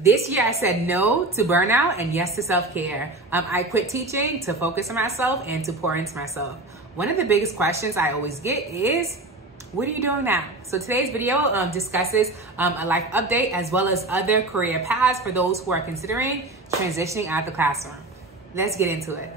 This year I said no to burnout and yes to self-care. I quit teaching to focus on myself and to pour into myself. One of the biggest questions I always get is, what are you doing now? So today's video discusses a life update as well as other career paths for those who are considering transitioning out of the classroom. Let's get into it.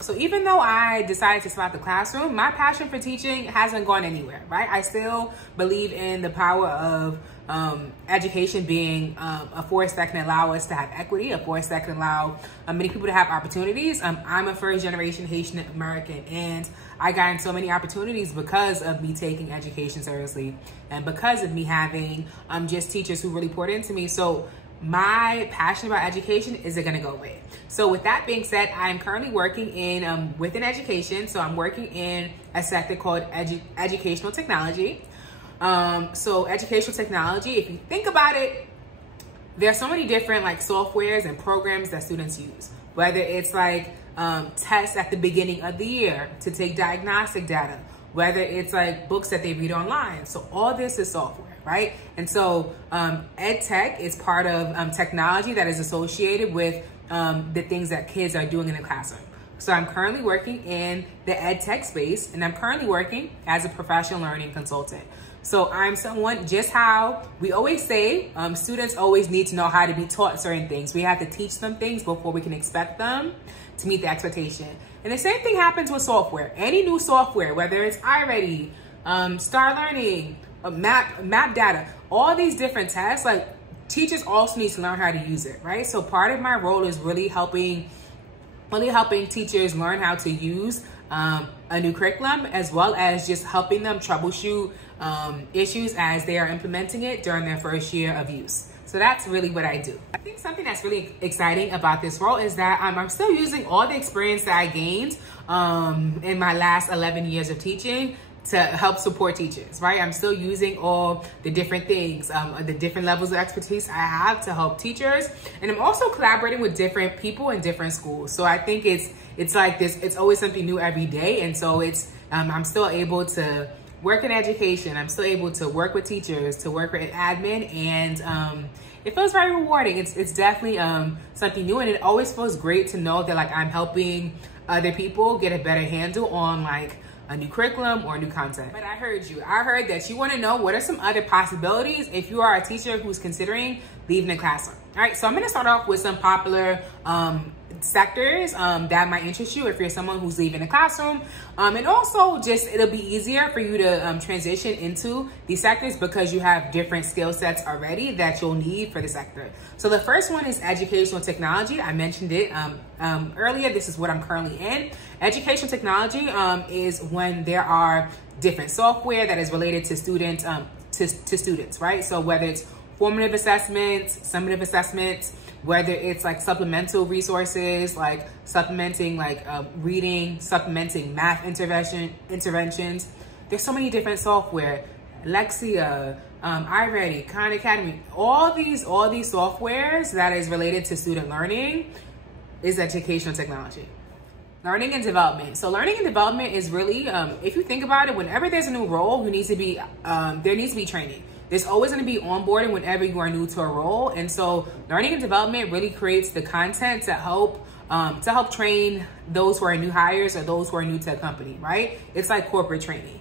So even though I decided to stop the classroom, my passion for teaching hasn't gone anywhere, right? I still believe in the power of education being a force that can allow us to have equity, a force that can allow many people to have opportunities. I'm a first generation Haitian American, and I got in so many opportunities because of me taking education seriously and because of me having just teachers who really poured into me. So my passion about education isn't going to go away. So with that being said, I'm currently working in within education. So I'm working in a sector called educational technology. So educational technology, if you think about it, there's so many different like softwares and programs that students use, whether it's like tests at the beginning of the year to take diagnostic data, whether it's like books that they read online. So all this is software, right? And so Edtech is part of technology that is associated with the things that kids are doing in the classroom. So I'm currently working in the Edtech space, and I'm currently working as a professional learning consultant. So I'm someone, just how we always say, students always need to know how to be taught certain things. We have to teach them things before we can expect them to meet the expectation. And the same thing happens with software. Any new software, whether it's iReady, Star Learning, map data, all these different tests, like teachers also need to learn how to use it, right? So part of my role is really helping teachers learn how to use a new curriculum, as well as just helping them troubleshoot issues as they are implementing it during their first year of use. So that's really what I do. I think something that's really exciting about this role is that I'm still using all the experience that I gained in my last 11 years of teaching to help support teachers, right? I'm still using all the different things, the different levels of expertise I have to help teachers. And I'm also collaborating with different people in different schools. So I think it's like this, it's always something new every day. And so I'm still able to work in education. I'm still able to work with teachers, to work with admin, and it feels very rewarding. It's definitely something new, and it always feels great to know that like I'm helping other people get a better handle on like a new curriculum or new content. But I heard you. I heard that you want to know what are some other possibilities if you are a teacher who's considering leaving the classroom. All right, so I'm going to start off with some popular sectors that might interest you if you're someone who's leaving the classroom. And also just it'll be easier for you to transition into these sectors because you have different skill sets already that you'll need for the sector. So the first one is educational technology. I mentioned it earlier. This is what I'm currently in. Educational technology is when there are different software that is related to students, students, right? So whether it's formative assessments, summative assessments, whether it's like supplemental resources, like supplementing like reading, supplementing math interventions. There's so many different software, Lexia, iReady, Khan Academy, all these softwares that is related to student learning is educational technology. Learning and development. So learning and development is really, if you think about it, whenever there's a new role, there needs to be training. There's always going to be onboarding whenever you are new to a role. And so learning and development really creates the content to help train those who are new hires or those who are new to a company, right? It's like corporate training.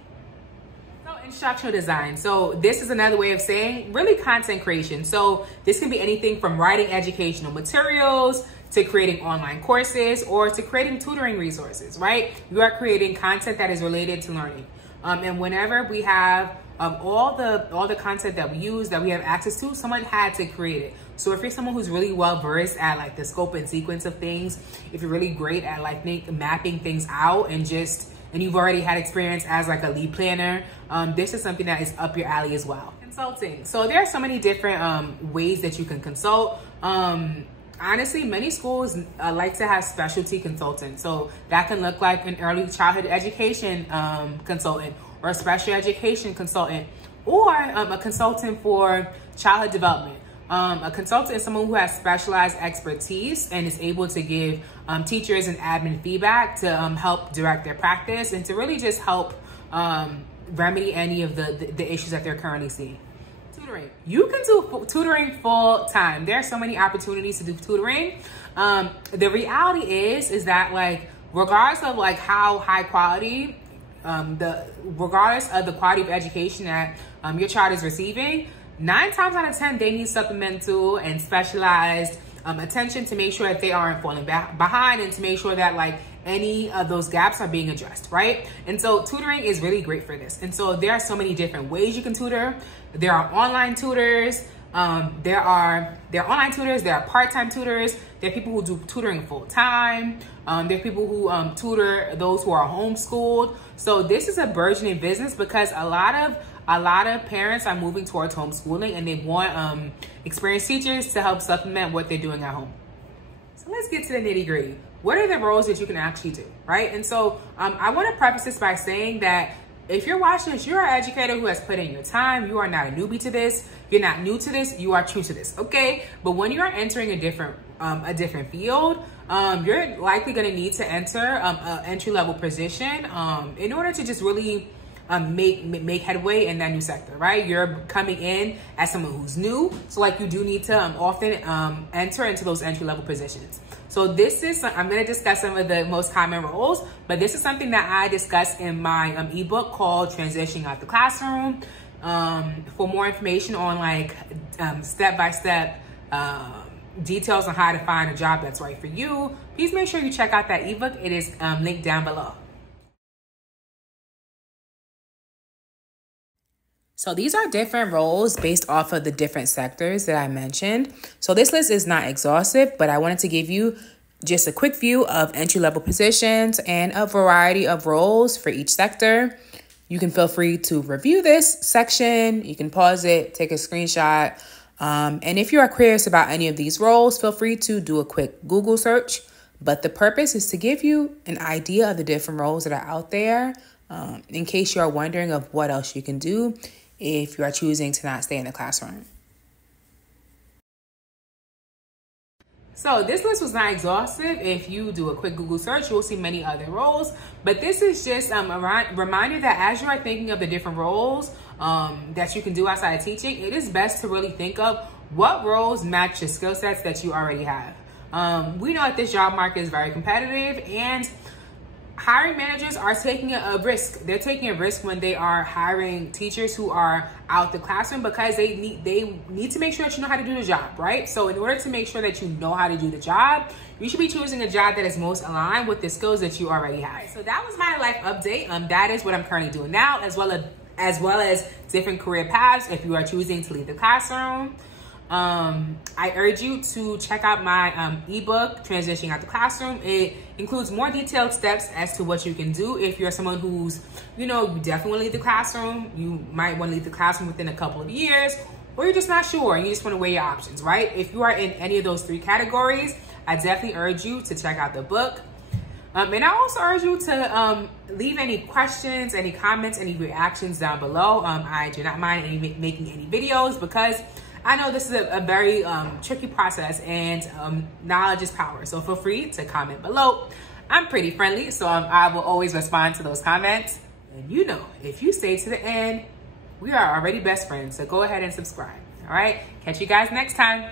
So instructional design. So this is another way of saying really content creation. So this can be anything from writing educational materials to creating online courses or to creating tutoring resources, right? You are creating content that is related to learning. And whenever we have all the content that we use, that we have access to, someone had to create it. So if you're someone who's really well versed at like the scope and sequence of things, if you're really great at like mapping things out and you've already had experience as like a lead planner, this is something that is up your alley as well. Consulting. So there are so many different ways that you can consult. Honestly, many schools like to have specialty consultants. So that can look like an early childhood education consultant, or a special education consultant, or a consultant for childhood development. A consultant is someone who has specialized expertise and is able to give teachers and admin feedback to help direct their practice and to really just help remedy any of the issues that they're currently seeing. Tutoring. You can do tutoring full time. There are so many opportunities to do tutoring. The reality is that like, regardless of like how high quality, regardless of the quality of education that your child is receiving, 9 times out of 10, they need supplemental and specialized attention to make sure that they aren't falling behind and to make sure that like any of those gaps are being addressed, right? And so tutoring is really great for this. And so there are so many different ways you can tutor. There are online tutors. There are online tutors. There are part-time tutors. There are people who do tutoring full-time. There are people who tutor those who are homeschooled. So this is a burgeoning business because a lot of parents are moving towards homeschooling and they want experienced teachers to help supplement what they're doing at home. So let's get to the nitty-gritty. What are the roles that you can actually do, right? And so I want to preface this by saying that if you're watching this, you're an educator who has put in your time. You are not a newbie to this. You're not new to this. You are true to this, okay? But when you are entering a different field, you're likely going to need to enter an entry-level position in order to just really make headway in that new sector, right? You're coming in as someone who's new, so like you do need to often enter into those entry-level positions. So this is, I'm going to discuss some of the most common roles, but this is something that I discuss in my ebook called Transitioning Out the Classroom. For more information on like step-by-step details on how to find a job that's right for you, please make sure you check out that ebook. It is linked down below. So these are different roles based off of the different sectors that I mentioned. So this list is not exhaustive, but I wanted to give you just a quick view of entry-level positions and a variety of roles for each sector. You can feel free to review this section. You can pause it, take a screenshot. And if you are curious about any of these roles, feel free to do a quick Google search. But the purpose is to give you an idea of the different roles that are out there in case you are wondering of what else you can do if you are choosing to not stay in the classroom. So this list was not exhaustive. If you do a quick Google search, you will see many other roles. But this is just a reminder that as you are thinking of the different roles that you can do outside of teaching, it is best to really think of what roles match your skill sets that you already have. We know that this job market is very competitive, and hiring managers are taking a risk. They're taking a risk when they are hiring teachers who are out the classroom because they need to make sure that you know how to do the job, right? So in order to make sure that you know how to do the job, you should be choosing a job that is most aligned with the skills that you already have. So that was my life update. That is what I'm currently doing now, as well as different career paths if you are choosing to leave the classroom. I urge you to check out my ebook, Transitioning Out the Classroom. It includes more detailed steps as to what you can do if you're someone who's, you definitely want to leave the classroom. You might want to leave the classroom within a couple of years, or you're just not sure and you just want to weigh your options, right? If you are in any of those 3 categories, I definitely urge you to check out the book. And I also urge you to leave any questions, any comments, any reactions down below. I do not mind making any videos because I know this is a very tricky process, and knowledge is power. So feel free to comment below. I'm pretty friendly, so I will always respond to those comments. And if you stay to the end, we are already best friends. So go ahead and subscribe. All right, catch you guys next time.